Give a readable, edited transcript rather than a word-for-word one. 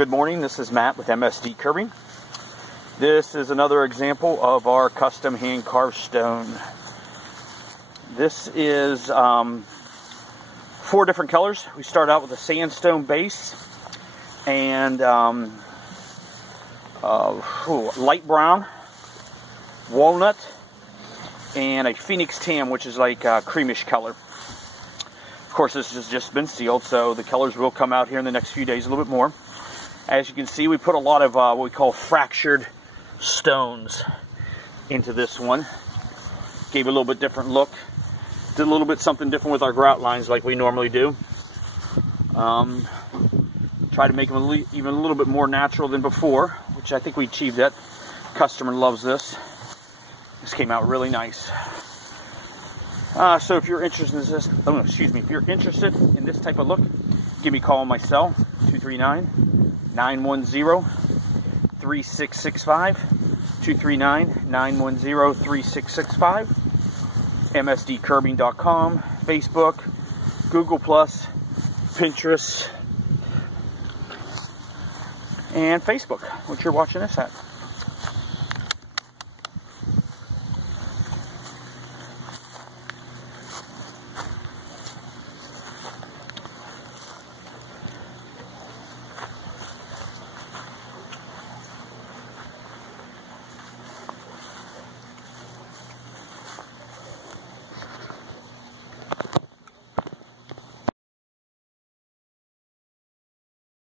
Good morning, this is Matt with MSD Curbing. This is another example of our custom hand-carved stone. This is 4 different colors. We start out with a sandstone base and light brown, walnut, and a phoenix tan, which is like a creamish color. Of course, this has just been sealed, so the colors will come out here in the next few days a little bit more. As you can see, we put a lot of what we call fractured stones into this one. Gave it a little bit different look. Did a little bit something different with our grout lines like we normally do. Try to make them even a little bit more natural than before, which I think we achieved that. Customer loves this. This came out really nice. So if you're interested in this, if you're interested in this type of look, give me a call on my cell, 239-910-3665, 239-910-3665, MSDcurbing.com, Facebook, Google+, Pinterest, and Facebook, which you're watching this at.